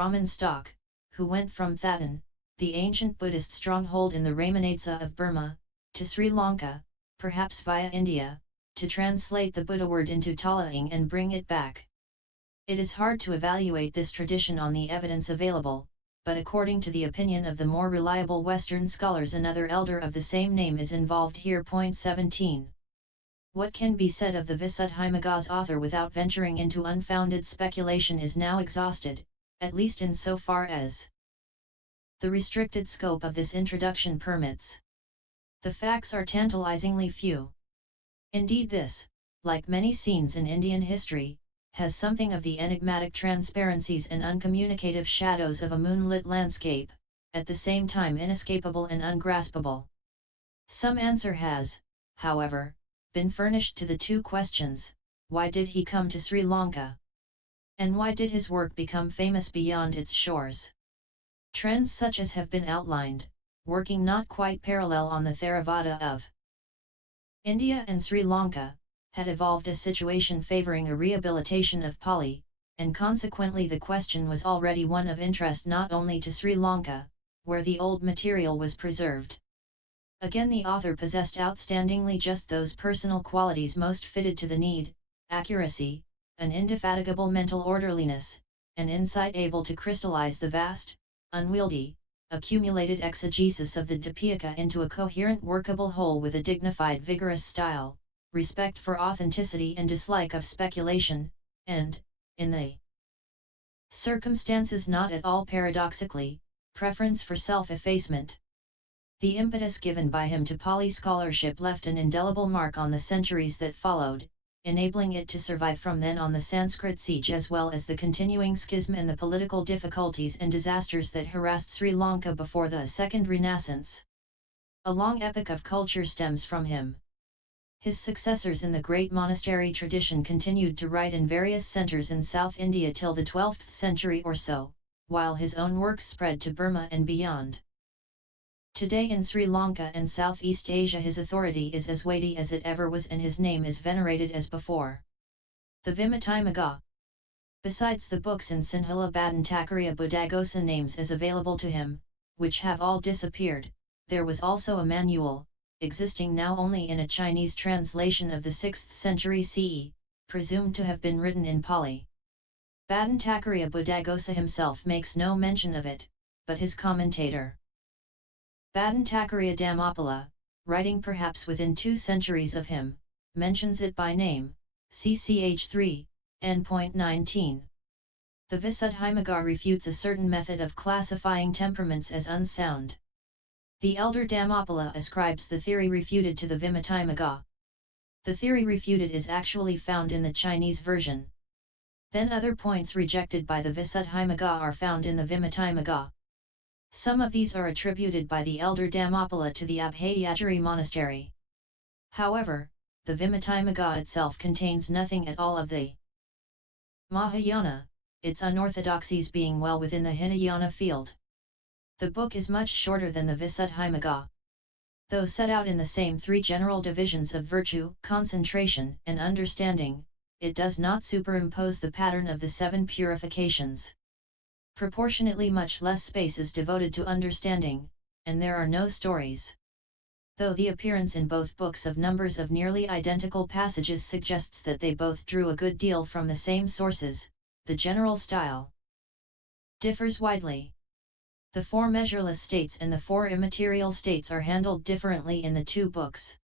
Brahmin stock, who went from Thatan, the ancient Buddhist stronghold in the Ramanatsa of Burma, to Sri Lanka, perhaps via India, to translate the Buddha word into Talaing and bring it back. It is hard to evaluate this tradition on the evidence available, but according to the opinion of the more reliable Western scholars, another elder of the same name is involved here. 17. What can be said of the Visuddhimagga's author without venturing into unfounded speculation is now exhausted, at least in so far as the restricted scope of this introduction permits. The facts are tantalizingly few. Indeed, this, like many scenes in Indian history, has something of the enigmatic transparencies and uncommunicative shadows of a moonlit landscape, at the same time inescapable and ungraspable. Some answer has, however, been furnished to the two questions: why did he come to Sri Lanka? And why did his work become famous beyond its shores? Trends such as have been outlined, working not quite parallel on the Theravada of India and Sri Lanka, had evolved a situation favouring a rehabilitation of Pali, and consequently the question was already one of interest not only to Sri Lanka, where the old material was preserved. Again, the author possessed outstandingly just those personal qualities most fitted to the need: accuracy, an indefatigable mental orderliness, an insight able to crystallize the vast, unwieldy, accumulated exegesis of the Tipiþaka into a coherent workable whole with a dignified vigorous style, respect for authenticity and dislike of speculation, and, in the circumstances not at all paradoxically, preference for self-effacement. The impetus given by him to Pali scholarship left an indelible mark on the centuries that followed, enabling it to survive from then on the Sanskrit siege as well as the continuing schism and the political difficulties and disasters that harassed Sri Lanka before the Second Renascence. A long epoch of culture stems from him. His successors in the Great Monastery tradition continued to write in various centres in South India till the 12th century or so, while his own works spread to Burma and beyond. Today in Sri Lanka and Southeast Asia his authority is as weighty as it ever was and his name is venerated as before. The Vimattimagga. Besides the books in Sinhala Bhattacharya Buddhaghosa names as available to him, which have all disappeared, there was also a manual, existing now only in a Chinese translation of the 6th century CE, presumed to have been written in Pali. Bhattacharya Buddhaghosa himself makes no mention of it, but his commentator Bhattacharya Dhammapada, writing perhaps within 2 centuries of him, mentions it by name, CCH 3, n.19. The Visuddhimagga refutes a certain method of classifying temperaments as unsound. The elder Dhammapada ascribes the theory refuted to the Vimattimagga. The theory refuted is actually found in the Chinese version. Then other points rejected by the Visuddhimagga are found in the Vimattimagga. Some of these are attributed by the elder Dhammapada to the Abhayagiri monastery. However, the Vimattimagga itself contains nothing at all of the Mahayana, its unorthodoxies being well within the Hinayana field. The book is much shorter than the Visuddhimagga. Though set out in the same 3 general divisions of virtue, concentration, and understanding, it does not superimpose the pattern of the 7 purifications. Proportionately much less space is devoted to understanding, and there are no stories. Though the appearance in both books of numbers of nearly identical passages suggests that they both drew a good deal from the same sources, the general style differs widely. The 4 measureless states and the 4 immaterial states are handled differently in the 2 books.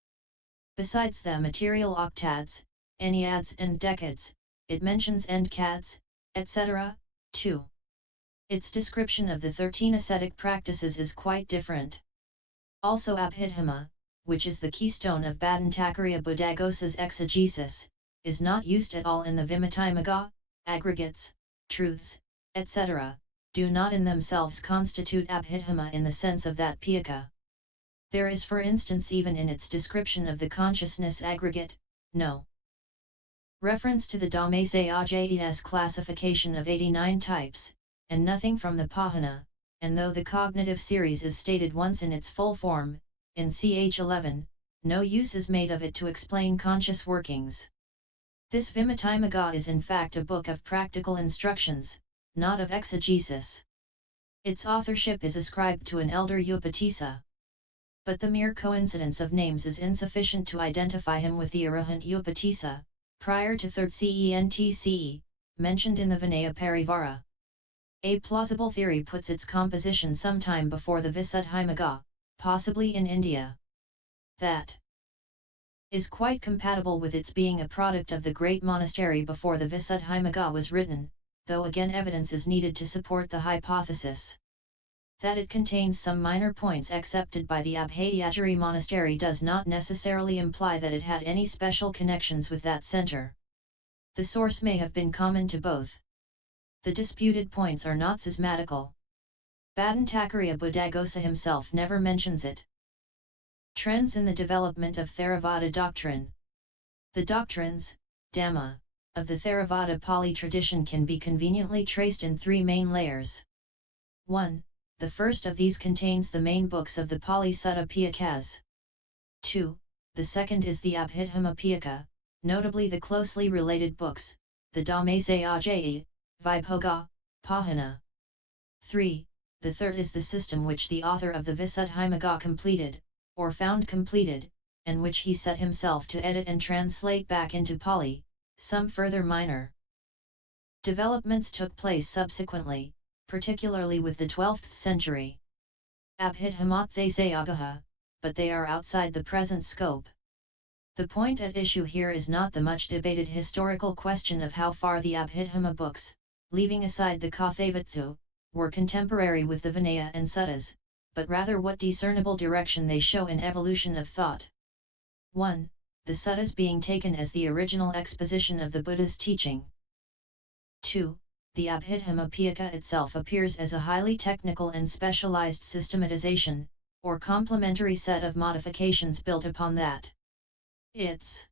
Besides the material octads, enneads and decads, it mentions endcads, etc., too. Its description of the 13 ascetic practices is quite different. Also Abhidhamma, which is the keystone of Bhattacharya Buddhaghosa's exegesis, is not used at all in the Vimattimagga. Aggregates, truths, etc., do not in themselves constitute Abhidhamma in the sense of that Piyaka. There is for instance even in its description of the consciousness aggregate, no reference to the Dhammasayajas classification of 89 types, and nothing from the Pahana, and though the cognitive series is stated once in its full form, in ch 11, no use is made of it to explain conscious workings. This Vimattimagga is in fact a book of practical instructions, not of exegesis. Its authorship is ascribed to an elder Upatissa. But the mere coincidence of names is insufficient to identify him with the arahant Upatissa, prior to 3rd CE, mentioned in the Vinaya Parivara. A plausible theory puts its composition sometime before the Visuddhimagga, possibly in India. That is quite compatible with its being a product of the Great Monastery before the Visuddhimagga was written, though again evidence is needed to support the hypothesis. That it contains some minor points accepted by the Abhayagiri monastery does not necessarily imply that it had any special connections with that center. The source may have been common to both. The disputed points are not schismatical. Bhattacharya Buddhaghosa himself never mentions it. Trends in the development of Theravada doctrine. The doctrines, Dhamma, of the Theravada Pali tradition can be conveniently traced in three main layers. 1. The first of these contains the main books of the Pali Sutta Pithakas. 2. The second is the Abhidhamma Pitaka, notably the closely related books, the Dhammasaya, Vibhoga, Pahana. 3. The third is the system which the author of the Visuddhimagga completed, or found completed, and which he set himself to edit and translate back into Pali. Some further minor developments took place subsequently, particularly with the 12th century. Abhidhammathasayagaha, but they are outside the present scope. The point at issue here is not the much debated historical question of how far the Abhidhamma books, leaving aside the Kathavathu, were contemporary with the Vinaya and Suttas, but rather what discernible direction they show in evolution of thought. 1. The Suttas being taken as the original exposition of the Buddha's teaching. 2. The Abhidhamma Pitaka itself appears as a highly technical and specialized systematization, or complementary set of modifications built upon that. Its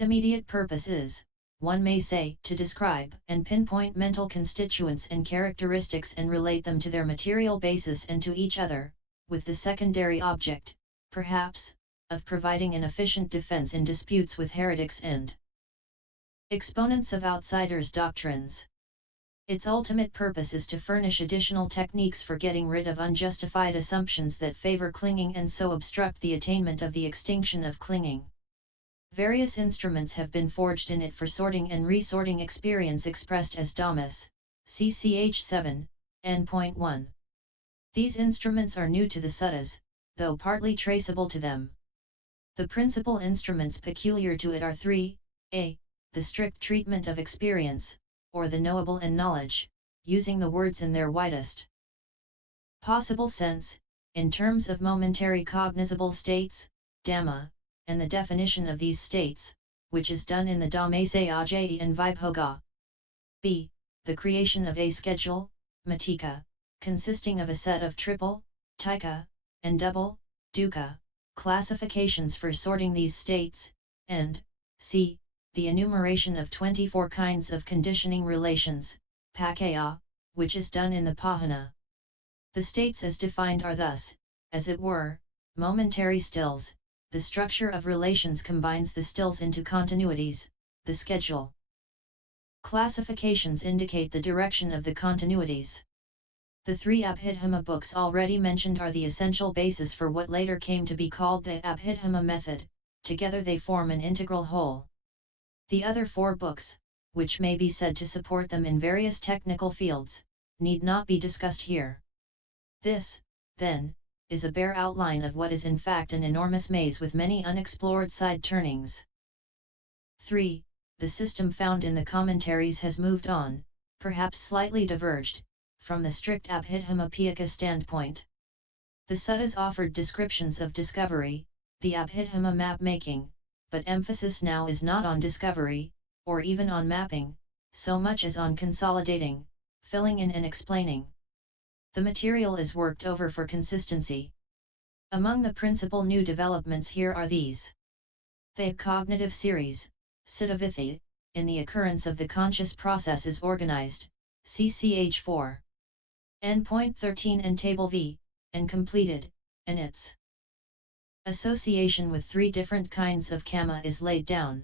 immediate purpose is, one may say, to describe and pinpoint mental constituents and characteristics and relate them to their material basis and to each other, with the secondary object, perhaps, of providing an efficient defense in disputes with heretics and exponents of outsiders' doctrines. Its ultimate purpose is to furnish additional techniques for getting rid of unjustified assumptions that favor clinging and so obstruct the attainment of the extinction of clinging. Various instruments have been forged in it for sorting and resorting experience expressed as dhammas, CCH 7, N.1. These instruments are new to the suttas, though partly traceable to them. The principal instruments peculiar to it are three: a. The strict treatment of experience, or the knowable and knowledge, using the words in their widest possible sense, in terms of momentary cognizable states, Dhamma, and the definition of these states, which is done in the Dhammasaya and Vibhoga. b. The creation of a schedule, Matika, consisting of a set of triple, Tika, and double, Dukkha, classifications for sorting these states, and c. The enumeration of 24 kinds of conditioning relations, Pakaya, which is done in the Pahana. The states as defined are thus, as it were, momentary stills. The structure of relations combines the stills into continuities, the schedule. Classifications indicate the direction of the continuities. The three Abhidhamma books already mentioned are the essential basis for what later came to be called the Abhidhamma method. Together they form an integral whole. The other four books, which may be said to support them in various technical fields, need not be discussed here. This, then, is a bare outline of what is in fact an enormous maze with many unexplored side turnings. 3. The system found in the commentaries has moved on, perhaps slightly diverged, from the strict Abhidhamma Pitaka standpoint. The suttas offered descriptions of discovery, the Abhidhamma map-making, but emphasis now is not on discovery, or even on mapping, so much as on consolidating, filling in and explaining. The material is worked over for consistency. Among the principal new developments here are these. The cognitive series, Cittavithi, in the occurrence of the conscious process is organized, CCH 4. N.13 and Table V, and completed, and its association with three different kinds of kama is laid down.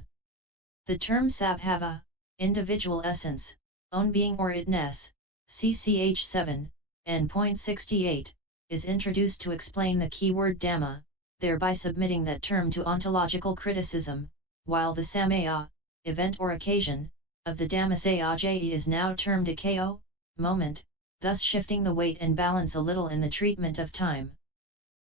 The term sabhava, individual essence, own being or itness, CCH 7, and point 68, is introduced to explain the keyword Dhamma, thereby submitting that term to ontological criticism, while the Samaya, event or occasion, of the Dhammasayaji is now termed Akayo, moment, thus shifting the weight and balance a little in the treatment of time.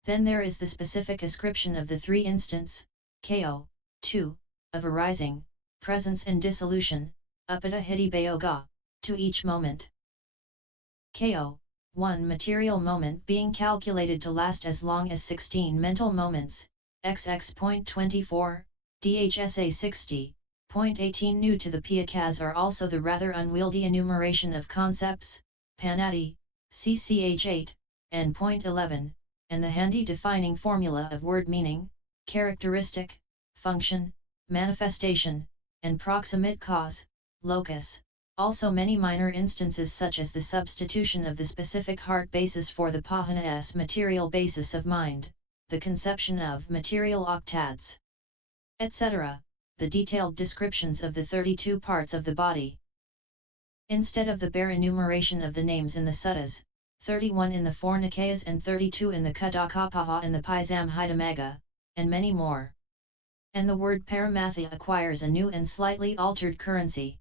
Then there is the specific ascription of the three instants, Ko, 2, of arising, presence and dissolution, Upada Hiti to each moment. Ko, 1 material moment being calculated to last as long as 16 mental moments, XX.24, DHSA 60.18 new to the Piyakas are also the rather unwieldy enumeration of concepts, Panati, CCH 8, and point 11, and the handy defining formula of word meaning, characteristic, function, manifestation, and proximate cause, locus, also many minor instances such as the substitution of the specific heart basis for the Pahana's material basis of mind, the conception of material octads, etc., the detailed descriptions of the 32 parts of the body. Instead of the bare enumeration of the names in the suttas, 31 in the four Nikayas and 32 in the Kadakapaha and the Paisam and many more. And the word Paramatha acquires a new and slightly altered currency.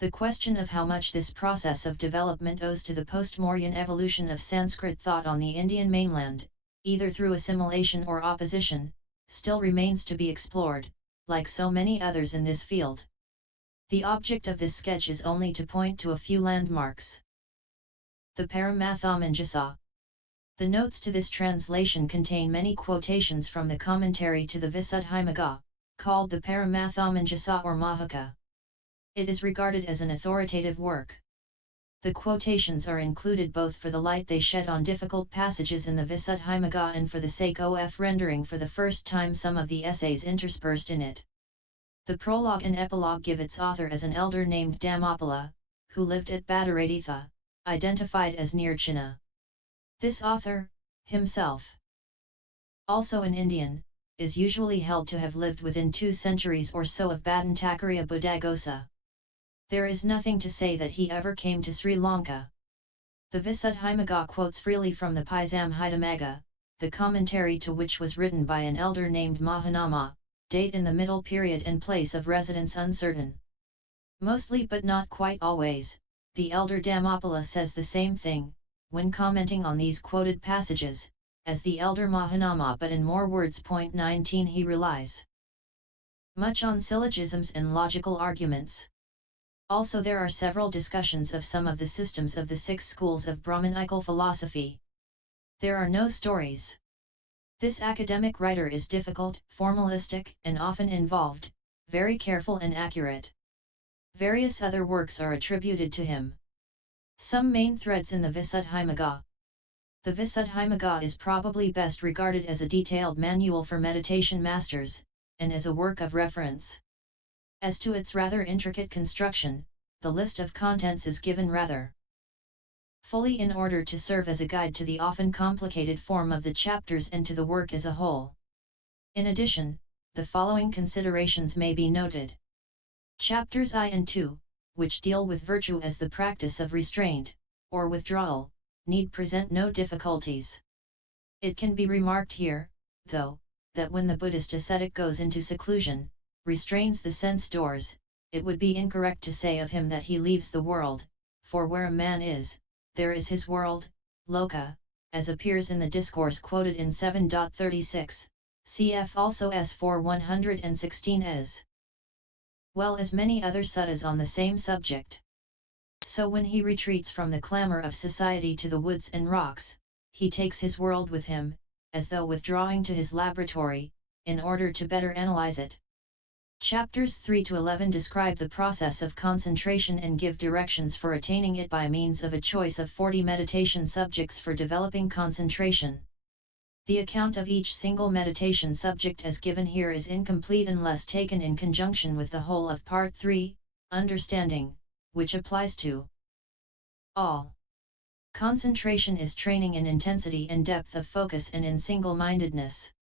The question of how much this process of development owes to the post-Mauryan evolution of Sanskrit thought on the Indian mainland, either through assimilation or opposition, still remains to be explored, like so many others in this field. The object of this sketch is only to point to a few landmarks. The Paramathamangasa. The notes to this translation contain many quotations from the commentary to the Visuddhimagga, called the Paramathamangasa or Mahaka. It is regarded as an authoritative work. The quotations are included both for the light they shed on difficult passages in the Visuddhimagga and for the sake of rendering for the first time some of the essays interspersed in it. The prologue and epilogue give its author as an elder named Naoamoli, who lived at Badaraditha, identified as Nirchana. This author, himself also an Indian, is usually held to have lived within 2 centuries or so of Bhattacharya Buddhaghosa. There is nothing to say that he ever came to Sri Lanka. The Visuddhimagga quotes freely from the Paisam, the commentary to which was written by an elder named Mahanama, date in the middle period and place of residence uncertain. Mostly but not quite always, the elder Naoamoli says the same thing, when commenting on these quoted passages, as the elder Mahanama, but in more words. Point 19 he relies much on syllogisms and logical arguments. Also there are several discussions of some of the systems of the 6 schools of Brahmanical philosophy. There are no stories. This academic writer is difficult, formalistic, and often involved, very careful and accurate. Various other works are attributed to him. Some main threads in the Visuddhimagga. The Visuddhimagga is probably best regarded as a detailed manual for meditation masters, and as a work of reference. As to its rather intricate construction, the list of contents is given rather fully in order to serve as a guide to the often complicated form of the chapters and to the work as a whole. In addition, the following considerations may be noted. Chapters I and II, which deal with virtue as the practice of restraint, or withdrawal, need present no difficulties. It can be remarked here, though, that when the Buddhist ascetic goes into seclusion, restrains the sense doors, it would be incorrect to say of him that he leaves the world, for where a man is, there is his world, loka, as appears in the discourse quoted in 7.36, cf. also S4 116 as well as many other suttas on the same subject. So when he retreats from the clamour of society to the woods and rocks, he takes his world with him, as though withdrawing to his laboratory, in order to better analyze it. Chapters 3 to 11 describe the process of concentration and give directions for attaining it by means of a choice of 40 meditation subjects for developing concentration. The account of each single meditation subject as given here is incomplete unless taken in conjunction with the whole of Part 3, Understanding, which applies to all. Concentration is training in intensity and depth of focus and in single-mindedness.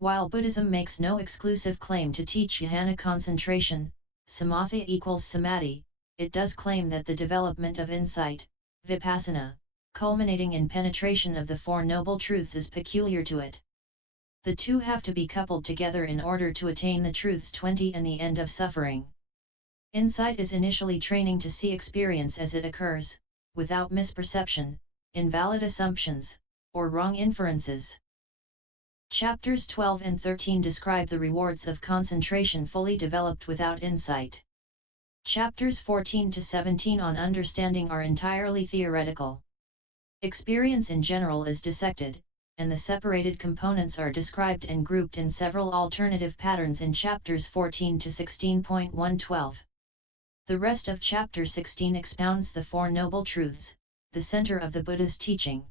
While Buddhism makes no exclusive claim to teach jhana concentration, samatha equals samadhi, it does claim that the development of insight, vipassana, culminating in penetration of the Four Noble Truths is peculiar to it. The two have to be coupled together in order to attain the truths 20 and the end of suffering. Insight is initially training to see experience as it occurs, without misperception, invalid assumptions, or wrong inferences. Chapters 12 and 13 describe the rewards of concentration fully developed without insight. Chapters 14 to 17 on understanding are entirely theoretical. Experience in general is dissected, and the separated components are described and grouped in several alternative patterns in chapters 14 to 16.112. The rest of chapter 16 expounds the Four Noble Truths, the center of the Buddha's teaching.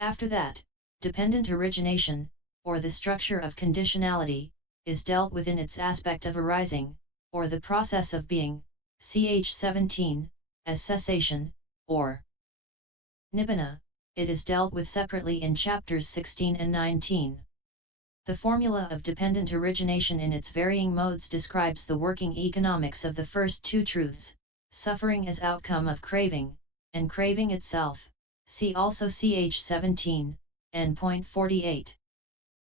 After that, dependent origination, or the structure of conditionality, is dealt with in its aspect of arising, or the process of being, ch. 17, as cessation, or nibbana. It is dealt with separately in chapters 16 and 19. The formula of dependent origination in its varying modes describes the working economics of the first two truths, suffering as outcome of craving, and craving itself, see also ch. 17, and point 48.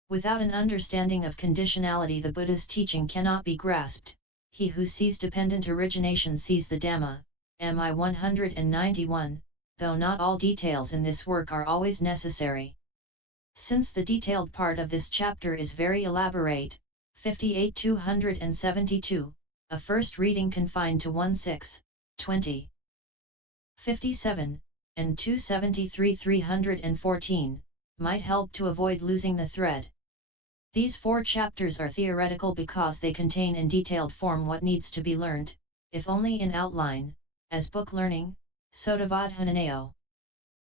Without an understanding of conditionality, the Buddha's teaching cannot be grasped. He who sees dependent origination sees the Dhamma, MI 191, though not all details in this work are always necessary. Since the detailed part of this chapter is very elaborate, 58-272, a first reading confined to 1-6-20. 57, and 273-314, might help to avoid losing the thread. These 4 chapters are theoretical because they contain in detailed form what needs to be learnt, if only in outline, as book learning, sotavadhananeo.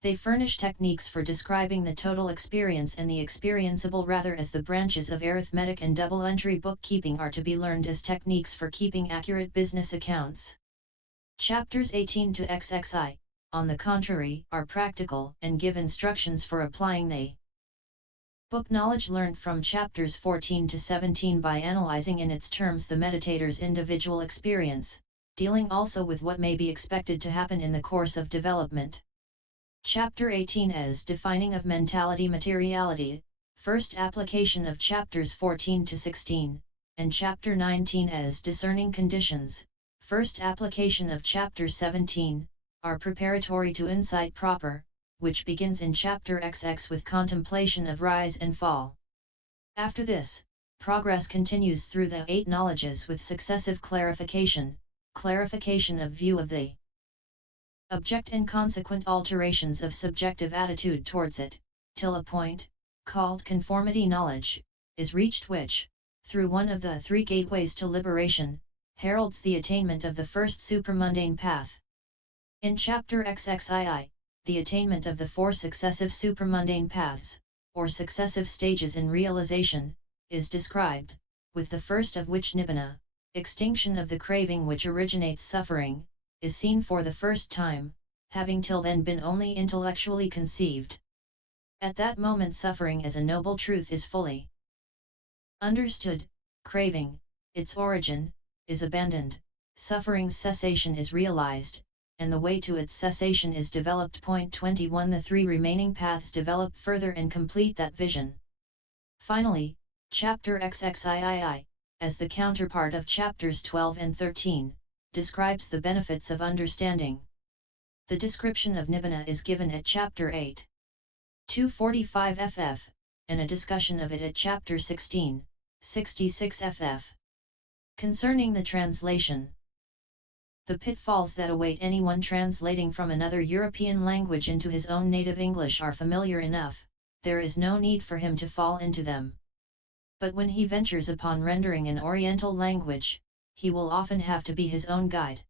They furnish techniques for describing the total experience and the experienceable rather as the branches of arithmetic and double-entry bookkeeping are to be learned as techniques for keeping accurate business accounts. Chapters 18 to XXI, on the contrary, are practical and give instructions for applying the book knowledge learned from chapters 14 to 17 by analyzing in its terms the meditator's individual experience, dealing also with what may be expected to happen in the course of development. Chapter 18 as defining of mentality materiality, first application of chapters 14 to 16, and chapter 19 as discerning conditions, first application of chapter 17, are preparatory to insight proper, which begins in chapter XX with contemplation of rise and fall. After this, progress continues through the 8 knowledges with successive clarification of view of the object and consequent alterations of subjective attitude towards it, till a point, called conformity knowledge, is reached which, through one of the 3 gateways to liberation, heralds the attainment of the first supramundane path. In chapter XXII, the attainment of the 4 successive supramundane paths, or successive stages in realization, is described, with the first of which nibbana, extinction of the craving which originates suffering, is seen for the first time, having till then been only intellectually conceived. At that moment suffering as a noble truth is fully understood, craving, its origin, is abandoned, suffering's cessation is realized, and the way to its cessation is developed. Point 21 The 3 remaining paths develop further and complete that vision. Finally, chapter XXIII, as the counterpart of chapters 12 and 13, describes the benefits of understanding. The description of nibbana is given at chapter 8. 245 ff, and a discussion of it at chapter 16, 66 ff. Concerning the translation. The pitfalls that await anyone translating from another European language into his own native English are familiar enough, there is no need for him to fall into them. But when he ventures upon rendering an Oriental language, he will often have to be his own guide.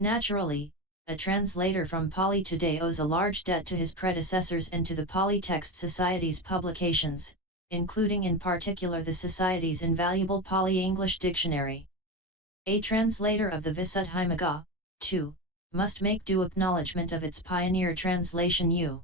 Naturally, a translator from Pali today owes a large debt to his predecessors and to the Pali Text Society's publications, including in particular the Society's invaluable Pali-English dictionary. A translator of the Visuddhimagga, too, must make due acknowledgement of its pioneer translation U.